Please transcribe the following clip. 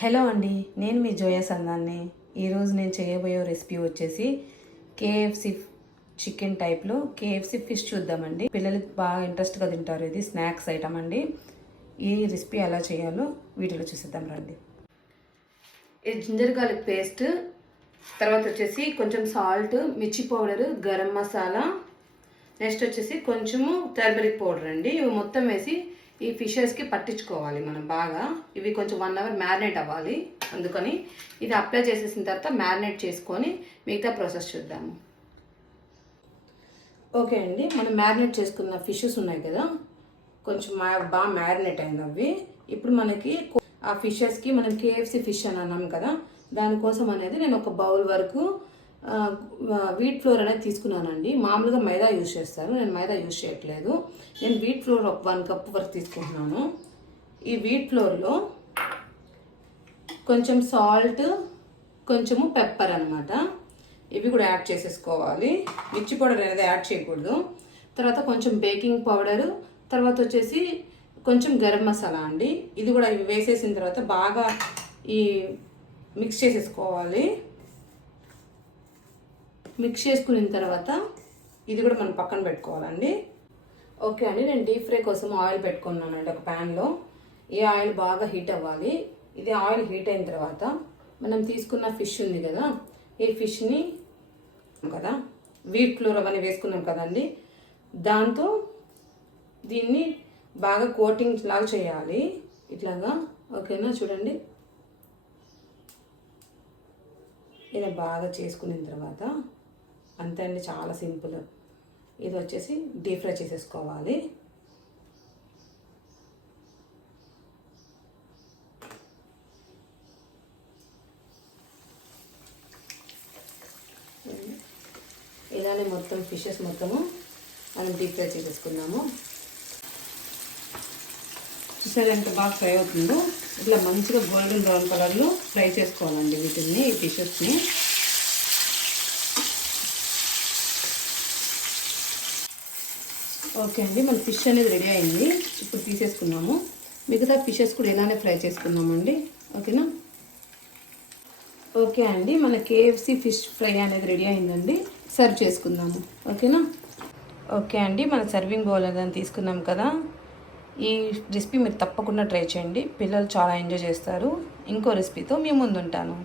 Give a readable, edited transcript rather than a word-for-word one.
Hello అండి, నేను మీ జోయా సందాన్ని. ఈరోజు నేను చేయబోయే రెసిపీ వచ్చేసి కేఎఫ్సి చికెన్ టైప్లో కేఎఫ్సి ఫిష్ చూద్దామండి. పిల్లలకి బాగా ఇంట్రెస్ట్గా తింటారు. ఇది స్నాక్స్ ఐటమ్ అండి. ఈ రెసిపీ ఎలా చేయాలో వీటిలో చూసేద్దాం రండి. ఇది జింజర్ గార్లిక్ పేస్ట్, తర్వాత వచ్చేసి కొంచెం సాల్ట్, మిర్చి పౌడర్, గరం మసాలా, నెక్స్ట్ వచ్చేసి కొంచెము టర్మరిక్ పౌడర్ అండి. ఇవి మొత్తం వేసి ఈ ఫిషెస్కి పట్టించుకోవాలి మనం బాగా. ఇవి కొంచెం 1 అవర్ మ్యారినేట్ అవ్వాలి. అందుకని ఇది అప్లై చేసేసిన తర్వాత మ్యారినేట్ చేసుకొని మిగతా ప్రాసెస్ చూద్దాము. ఓకే అండి, మనం మ్యారినేట్ చేసుకున్న ఫిషెస్ ఉన్నాయి కదా, కొంచెం బాగా మ్యారినేట్ అయింది అవి. ఇప్పుడు మనకి ఆ ఫిషెస్కి మనం కేఎఫ్సి ఫిష్ అని అన్నాం కదా, దానికోసం అనేది నేను ఒక బౌల్ వరకు వీట్ ఫ్లోర్ అనేది తీసుకున్నానండి. మామూలుగా మైదా యూజ్ చేస్తారు, నేను మైదా యూజ్ చేయట్లేదు. నేను వీట్ ఫ్లోర్ ఒక 1 కప్ వరకు తీసుకుంటున్నాను. ఈ వీట్ ఫ్లోర్లో కొంచెం సాల్ట్, కొంచెము పెప్పర్ అనమాట, ఇవి కూడా యాడ్ చేసేసుకోవాలి. మిర్చి పౌడర్ అనేది యాడ్ చేయకూడదు. తర్వాత కొంచెం బేకింగ్ పౌడరు, తర్వాత వచ్చేసి కొంచెం గరం మసాలా అండి. ఇది కూడా ఇవి వేసేసిన తర్వాత బాగా ఈ మిక్స్ చేసేసుకోవాలి. మిక్స్ చేసుకున్న తర్వాత ఇది కూడా మనం పక్కన పెట్టుకోవాలండి. ఓకే అండి, నేను డీప్ ఫ్రై కోసం ఆయిల్ పెట్టుకున్నానండి ఒక ప్యాన్లో. ఈ ఆయిల్ బాగా హీట్ అవ్వాలి. ఇది ఆయిల్ హీట్ అయిన తర్వాత మనం తీసుకున్న ఫిష్ ఉంది కదా, ఈ ఫిష్ని కదా వీట్ ఫ్లోర్ అవన్నీ వేసుకున్నాం కదండి, దాంతో దీన్ని బాగా కోటింగ్ లాగా చేయాలి ఇట్లాగా. ఓకేనా, చూడండి ఇలా బాగా చేసుకున్న తర్వాత అంతే అండి, చాలా సింపుల్. ఇది వచ్చేసి డీప్ ఫ్రై చేసేసుకోవాలి. ఇలానే మొత్తం ఫిషెస్ మొత్తము మనం డీప్ ఫ్రై చేసేసుకున్నాము. చూసారు ఎంత బాగా ఫ్రై అవుతుందో. ఇట్లా మంచిగా గోల్డెన్ బ్రౌన్ కలర్లో ఫ్రై చేసుకోవాలండి వీటిని, ఈ ఫిషెస్ని. ఓకే అండి, మన ఫిష్ అనేది రెడీ అయింది. ఇప్పుడు తీసేసుకున్నాము. మిగతా ఫిషెస్ కూడా ఇలానే ఫ్రై చేసుకున్నామండి. ఓకేనా. ఓకే అండి, మన కేఎఫ్సి ఫిష్ ఫ్రై అనేది రెడీ అయిందండి. సర్వ్ చేసుకుందాము. ఓకేనా. ఓకే అండి, మన సర్వింగ్ బౌల్ అనేది తీసుకున్నాం కదా. ఈ రెసిపీ మీరు తప్పకుండా ట్రై చేయండి, పిల్లలు చాలా ఎంజాయ్ చేస్తారు. ఇంకో రెసిపీతో మీ ముందు ఉంటాను.